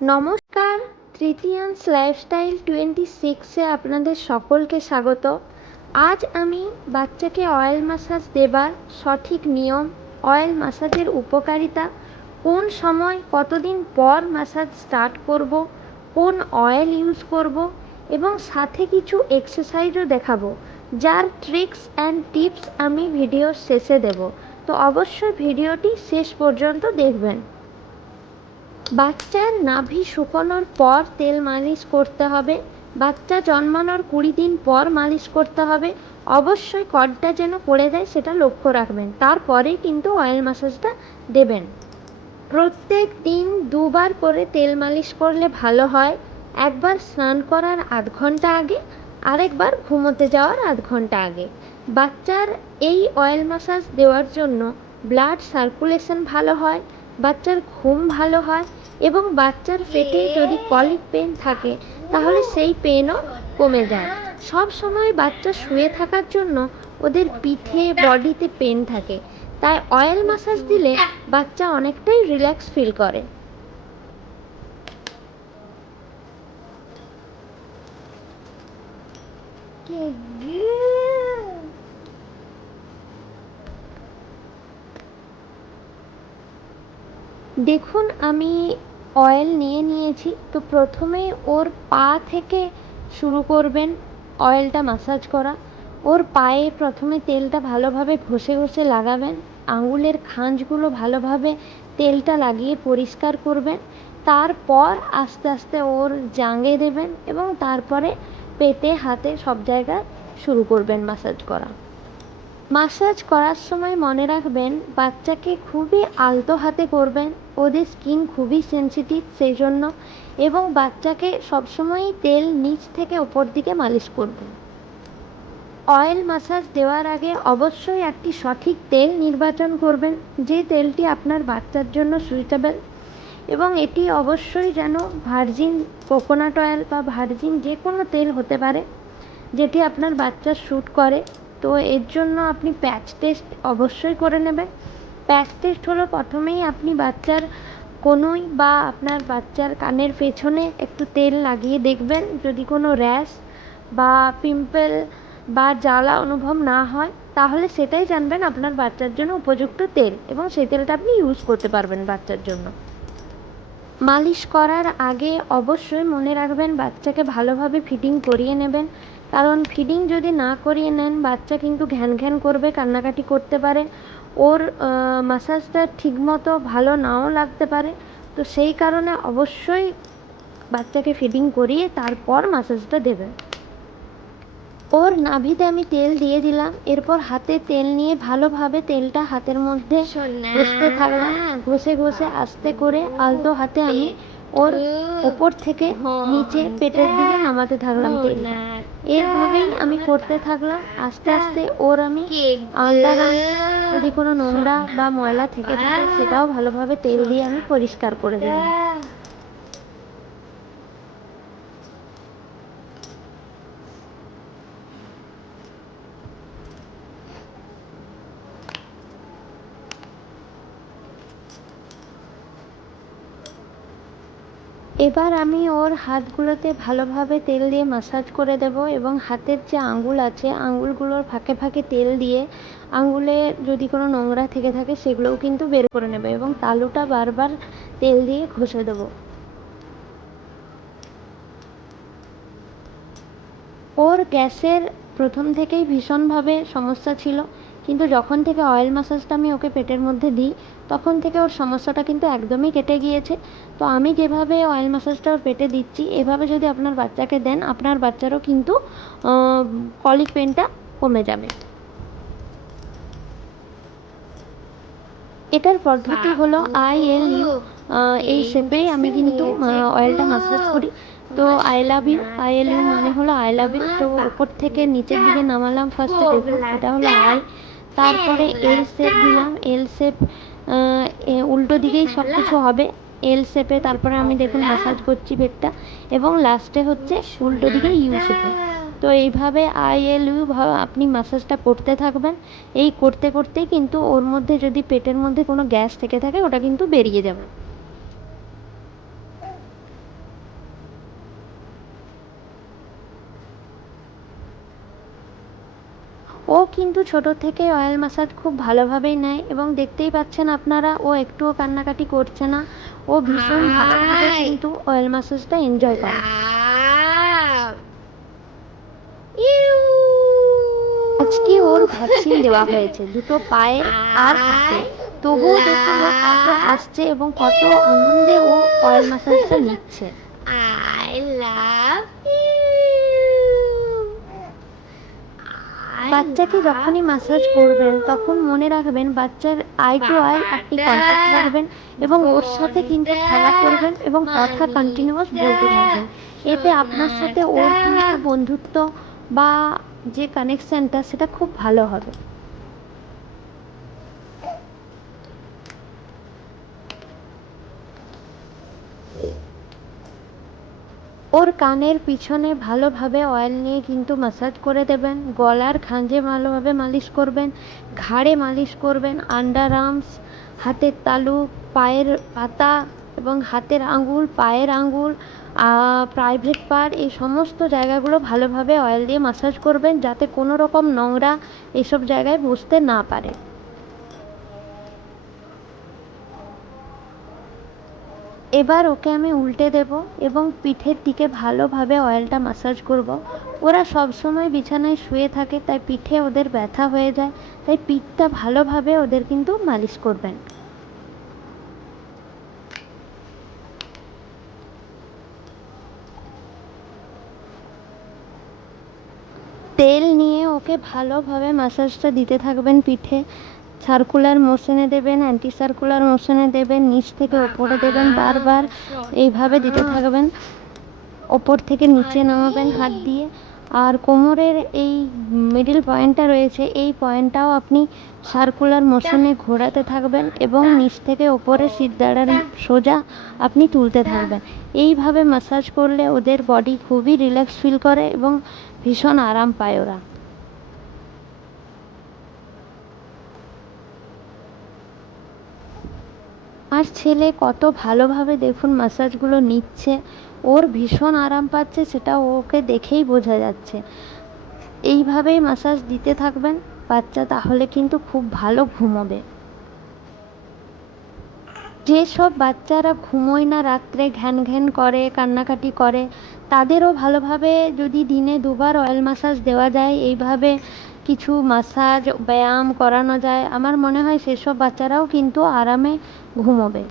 নমস্কার, তৃতীয়াংশ লাইফস্টাইল 26-এ আপনাদের সকলকে স্বাগত। আজ আমি বাচ্চাকে অয়েল ম্যাসাজ দেবার সঠিক নিয়ম, অয়েল ম্যাসাজের উপকারিতা, কোন সময় কতদিন পর ম্যাসাজ স্টার্ট করব, কোন অয়েল ইউজ করব এবং সাথে কিছু এক্সারসাইজও দেখাবো, যার ট্রিক্স অ্যান্ড টিপস আমি ভিডিওর শেষে দেব। তো অবশ্যই ভিডিওটি শেষ পর্যন্ত দেখবেন। বাচ্চার নাভি শুকানোর পর তেল মালিশ করতে হবে। বাচ্চা জন্মানোর 20 দিন পর মালিশ করতে হবে। অবশ্যই কর্ডটা যেন পড়ে যায় সেটা লক্ষ্য রাখবেন, তারপরেই কিন্তু অয়েল ম্যাসাজটা দেবেন। প্রত্যেক দিন 2 বার করে তেল মালিশ করলে ভালো হয়। একবার স্নান করার আধ ঘন্টা আগে, আরেকবার ঘুমোতে যাওয়ার আধ ঘন্টা আগে। বাচ্চার এই অয়েল ম্যাসাজ দেওয়ার জন্য ব্লাড সার্কুলেশন ভালো হয়, বাচ্চার ঘুম ভালো হয় এবং বাচ্চার পেটে যদি কলিক পেন থাকে তাহলে সেই পেনও কমে যায়। সব সময় বাচ্চা শুয়ে থাকার জন্য ওদের পিঠে বডিতে পেন থাকে, তাই অয়েল ম্যাসাজ দিলে বাচ্চা অনেকটাই রিল্যাক্স ফিল করে। দেখুন, আমি অয়েল নিয়েছি। তো প্রথমে ওর পা থেকে শুরু করবেন অয়েলটা ম্যাসাজ করা। ওর পায়ে প্রথমে তেলটা ভালোভাবে ঘষে ঘষে লাগাবেন। আঙুলের খাঁজগুলো ভালোভাবে তেলটা লাগিয়ে পরিষ্কার করবেন। তারপর আস্তে আস্তে ওর জাঙে দেবেন এবং তারপরে পেটে, হাতে সব জায়গায় শুরু করবেন ম্যাসাজ করা। ম্যাসাজ করার সময় মনে রাখবেন বাচ্চাকে খুবই আলতো হাতে করবেন, ওদের স্কিন খুবই সেন্সিটিভ সেই জন্য, এবং বাচ্চাকে সবসময়ই তেল নিচ থেকে ওপর দিকে মালিশ করবেন। অয়েল ম্যাসাজ দেওয়ার আগে অবশ্যই একটি সঠিক তেল নির্বাচন করবেন, যে তেলটি আপনার বাচ্চার জন্য সুইটেবল, এবং এটি অবশ্যই যেন ভার্জিন কোকোনাট অয়েল বা ভার্জিন যে কোনো তেল হতে পারে যেটি আপনার বাচ্চার শ্যুট করে। তো এর জন্য আপনি প্যাচ টেস্ট অবশ্যই করে নেবেন। প্যাচ টেস্ট হলো প্রথমেই আপনি বাচ্চার কনুই বা আপনার বাচ্চার কানের পেছনে একটু তেল লাগিয়ে দেখবেন, যদি কোনো র্যাশ বা পিম্পল বা জ্বালা অনুভব না হয় তাহলে সেটাই জানবেন আপনার বাচ্চার জন্য উপযুক্ত তেল, এবং সেই তেলটা আপনি ইউজ করতে পারবেন বাচ্চার জন্য। মালিশ করার আগে অবশ্যই মনে রাখবেন বাচ্চাকে ভালোভাবে ফিডিং করিয়ে নেবেন, কারণ ফিডিং যদি না করিয়ে নেন বাচ্চা কিন্তু ঘ্যান ঘ্যান করবে, কান্নাকাটি করতে পারে, ওর ম্যাসাজটা ঠিকমতো ভালো নাও লাগতে পারে। তো সেই কারণে অবশ্যই বাচ্চাকে ফিডিং করিয়ে তারপর ম্যাসাজটা দেবেন। ওর নাভিতে আমি তেল দিয়ে দিলাম, এরপর হাতে তেল নিয়ে ভালোভাবে তেলটা হাতের মধ্যে ঘষতে থাকলাম। ঘষে ঘষে আস্তে করে আলতো হাতে আমি ওর ওপর থেকে নিচে পেটের দিকে নামাতে থাকলাম তেল। এরভাবেই আমি করতে থাকলাম। আস্তে আস্তে ওর আমি আন্ডার যদি কোনো নোংরা বা ময়লা থেকে থাকে সেটাও ভালোভাবে তেল দিয়ে আমি পরিষ্কার করে দিলাম। এবার আমি ওর হাতগুলোতে ভালোভাবে তেল দিয়ে ম্যাসাজ করে দেব, এবং হাতের যে আঙুল আছে আঙুলগুলোর ফাঁকে ফাঁকে তেল দিয়ে আঙুলে যদি কোনো নোংরা থেকে থাকে সেগুলোও কিন্তু বের করে নেবে, এবং তালুটা বারবার তেল দিয়ে ঘষে দেবো। ওর গ্যাসের প্রথম থেকেই ভীষণভাবে সমস্যা ছিল, কিন্তু যখন থেকে অয়েল ম্যাসাজটা আমি ওকে পেটের মধ্যে দিই তখন থেকে ওর সমস্যাটা কিন্তু একদমই কেটে গিয়েছে। তো আমি যেভাবে অয়েল ম্যাসাজটা ওর পেটে দিচ্ছি এভাবে যদি আপনার বাচ্চাকে দেন আপনার বাচ্চারও কিন্তু কলিক পেনটা কমে যাবে। এটার পদ্ধতি হলো ILU, এই শেপেই আমি কিন্তু অয়েলটা ম্যাসাজ করি। তো আই লাভ ইউ, ILU মানে হলো আই লাভ ইউ। তো উপর থেকে নিচের দিকে নামালাম ফার্স্টে, দেখুন এটা হলো আই, তারপরে এল শেপ দিলাম, এল শেপ উল্টো দিকেই সব কিছু হবে এল শেপে, তারপরে আমি দেখুন ম্যাসাজ করছি পেটটা, এবং লাস্টে হচ্ছে উল্টো দিকে ইউ শেপে। তো এইভাবে ILU আপনি ম্যাসাজটা করতে থাকবেন। এই করতে করতেই কিন্তু ওর মধ্যে যদি পেটের মধ্যে কোনো গ্যাস থেকে থাকে ওটা কিন্তু বেরিয়ে যাবে। ও কিন্তু ছোট থেকে অয়েল ম্যাসাজ খুব ভালোভাবেই নেয় এবং দেখতেই পাচ্ছেন আপনারা, ও একটুও কান্নাকাটি করছে না। ও ভীষণ ভালোভাবে কিন্তু অয়েল ম্যাসাজটা এনজয় করে। আজকে ওর ভ্যাকসিন দেওয়া হয়েছে দুটো পায়ে আর হাতে, তবুও দেখুন ও কত হাসছে এবং কত আনন্দে ও অয়েল ম্যাসাজটা নিচ্ছে। I love you. বাচ্চাকে যখনই ম্যাসাজ করবেন তখন মনে রাখবেন বাচ্চার আই টু আই আপনি কন্ট্যাক্ট রাখবেন এবং ওর সাথে কিন্তু খেলা করবেন এবং কথা কন্টিনিউয়াস বলতে থাকবেন। এতে আপনার সাথে ওর কিন্তু বন্ধুত্ব বা যে কানেকশনটা সেটা খুব ভালো হবে। ওর কানের পিছনে ভালোভাবে অয়েল নিয়ে কিন্তু ম্যাসাজ করে দেবেন, গলার খাঁজে ভালোভাবে মালিশ করবেন, ঘাড়ে মালিশ করবেন, আন্ডার আর্মস, হাতের তালু, পায়ের পাতা এবং হাতের আঙুল, পায়ের আঙুল, প্রাইভেট পার্ট, এই সমস্ত জায়গাগুলো ভালোভাবে অয়েল দিয়ে ম্যাসাজ করবেন যাতে কোনো রকম নোংরা এসব জায়গায় বসতে না পারে। এবার ওকে আমি উল্টে দেব এবং পিঠের দিকে ভালোভাবে অয়েলটা ম্যাসাজ করব। ওরা সবসময় বিছানায় শুয়ে থাকে তাই পিঠে ওদের ব্যথা হয়ে যায়, তাই পিঠটা ভালোভাবে ওদের কিন্তু মালিশ করবেন। তেল নিয়ে ওকে ভালোভাবে ম্যাসাজটা দিতে থাকবেন পিঠে। সার্কুলার মোশনে দেবেন, অ্যান্টি সার্কুলার মোশনে দেবেন, নিচ থেকে ওপরে দেবেন, বারবার এইভাবে দিতে থাকবেন। ওপর থেকে নিচে নামাবেন হাত দিয়ে। আর কোমরের এই মিডল পয়েন্টটা রয়েছে, এই পয়েন্টটাও আপনি সার্কুলার মোশনে ঘোরাতে থাকবেন এবং নিচ থেকে ওপরে শিরদাঁড়ার সোজা আপনি তুলতে থাকবেন। এইভাবে ম্যাসাজ করলে ওদের বডি খুবই রিল্যাক্স ফিল করে এবং ভীষণ আরাম পায় ওরা। আর ছেলে কত ভালোভাবে দেখুন ম্যাসাজগুলো নিচ্ছে, ওর ভীষণ আরাম পাচ্ছে, সেটা ওকে দেখেই বোঝা যাচ্ছে। এইভাবেই ম্যাসাজ দিতে থাকবেন বাচ্চা, তাহলে কিন্তু খুব ভালো ঘুমোবে। যেসব বাচ্চারা ঘুমোয় না রাত্রে, ঘ্যান ঘ্যান করে, কান্নাকাটি করে, তাদেরও ভালোভাবে যদি দিনে দুবার অয়েল ম্যাসাজ দেওয়া যায়, এইভাবে কিছু ম্যাসাজ ব্যায়াম করানো যায়, আমার মনে হয় সেসব বাচ্চারাও কিন্তু আরামে ঘুমোবে।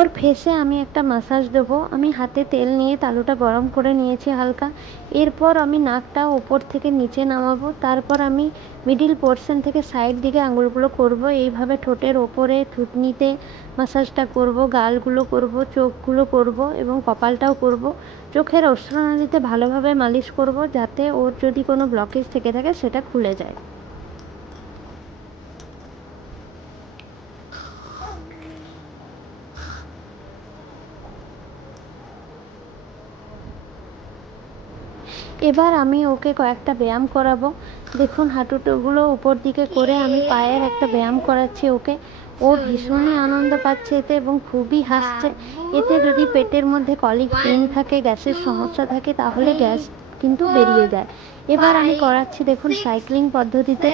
ওর ফেসে আমি একটা ম্যাসাজ দেবো। আমি হাতে তেল নিয়ে তালুটা গরম করে নিয়েছি হালকা। এরপর আমি নাকটা ওপর থেকে নিচে নামাবো, তারপর আমি মিডিল পোর্শন থেকে সাইড দিকে আঙুলগুলো করব, এইভাবে ঠোঁটের ওপরে থুতনিতে ম্যাসাজটা করব, গালগুলো করব, চোখগুলো করব এবং কপালটাও করব। চোখের অশ্রুনালীতে ভালোভাবে মালিশ করব যাতে ওর যদি কোনো ব্লকেজ থেকে থাকে সেটা খুলে যায়। এবার আমি ওকে কয়েকটা ব্যায়াম করাবো। দেখুন হাঁটুগুলো উপর দিকে করে আমি পায়ের একটা ব্যায়াম করাচ্ছি ওকে। ও ভীষণই আনন্দ পাচ্ছে এতে এবং খুবই হাসছে। এতে যদি পেটের মধ্যে কলিক পেন থাকে, গ্যাসের সমস্যা থাকে, তাহলে গ্যাস কিন্তু বেরিয়ে যায়। এবার আমি করাচ্ছি দেখুন সাইক্লিং পদ্ধতিতে।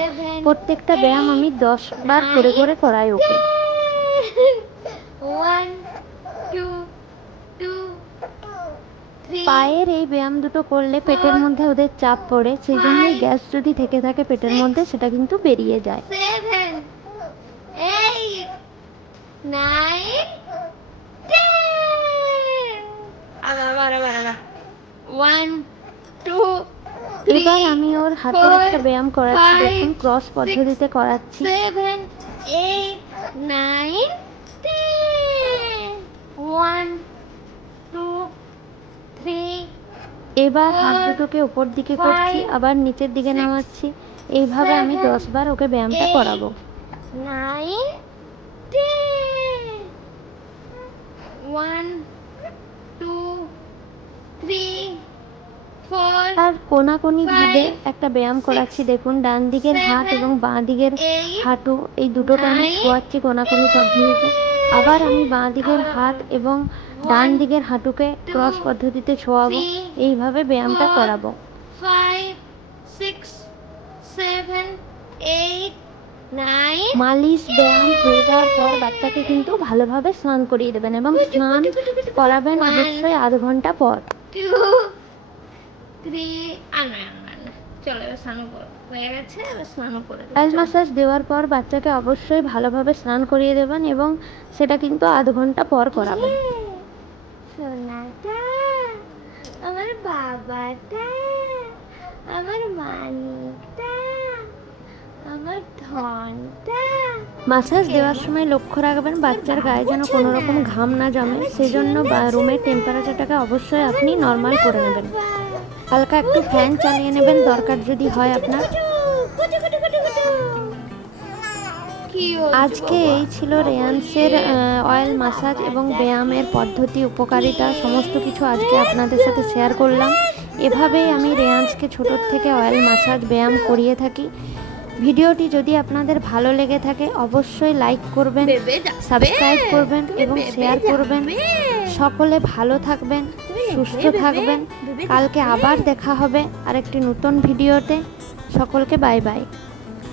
প্রত্যেকটা ব্যায়াম আমি 10 বার করে করে করাই ওকে। 1, 2, 2, পায়ের এই ব্যায়াম দুটো করলে পেটের মধ্যে ওদের চাপ পড়ে, সেই জন্যই গ্যাস যদি থেকে থাকে পেটের মধ্যে সেটা কিন্তু বেরিয়ে যায়। 7, 8, 9, 10. আবার 1, 2, এবার আমি ওর হাতের একটা ব্যায়াম করাচ্ছি, দেখুন ক্রস পদ্ধতিতে করাচ্ছি। 7, 8, 9, 10. 1, 2, 3. এবার হাত দুটোকে উপর দিকে করছি, আবার নিচের দিকে নামাচ্ছি। এইভাবে আমি 10 বার ওকে ব্যায়ামটা করাবো। 9, 10. 1, 2, 3, 4. আর কোনাকুনি ভাবে একটা ব্যায়াম করাচ্ছি, দেখুন ডান দিকের হাত এবং বাঁ দিকের হাঁটু এই দুটোকে আমি ছোঁয়াচ্ছি কোনাকুনি পদ্ধতিতে। আবার আমি বাঁ দিকের হাত এবং ডান দিকের হাঁটুকে ক্রস পদ্ধতিতে ছোঁয়াবো, এইভাবে ব্যায়ামটা করাবো। 5, 6, 7, 8, 9. মালিশ ব্যায়াম হয়ে যাওয়ার পর বাচ্চাকে কিন্তু ভালোভাবে স্নান করিয়ে দেবেন এবং স্নান করাবেন অবশ্যই আধ ঘন্টা পর। 2, 3. চলো এবার স্নান করো, হয়ে গেছে, এবার স্নান করে দেবো। অয়েল ম্যাসাজ দেওয়ার পর বাচ্চাকে অবশ্যই ভালোভাবে স্নান করিয়ে দেবেন এবং সেটা কিন্তু আধ ঘন্টা পর করাবেন। সোনাটা, আমার বাবাটা, আমার মানিকটা, আমার ধনটা। মাসাজ দেওয়ার সময় লক্ষ্য রাখবেন বাচ্চার গায়ে যেন কোনো রকম ঘাম না জমে, সেজন্য রুমের টেম্পারেচারটাকে অবশ্যই আপনি নর্মাল করে নেবেন। হালকা একটু ফ্যান চালিয়ে নেবেন দরকার যদি হয় আপনার। আজকে এই ছিল রেয়ান্সের অয়েল মাসাজ এবং ব্যায়ামের পদ্ধতি, উপকারিতা সমস্ত কিছু আজকে আপনাদের সাথে শেয়ার করলাম। এভাবেই আমি রেয়ান্সকে ছোটোর থেকে অয়েল মাসাজ ব্যায়াম করিয়ে থাকি। ভিডিওটি যদি আপনাদের ভালো লেগে থাকে অবশ্যই লাইক করবেন, সাবস্ক্রাইব করবেন এবং শেয়ার করবেন। সকলে ভালো থাকবেন, সুস্থ থাকবেন। কালকে আবার দেখা হবে আরেকটি নতুন ভিডিওতে। সকলকে বাই বাই।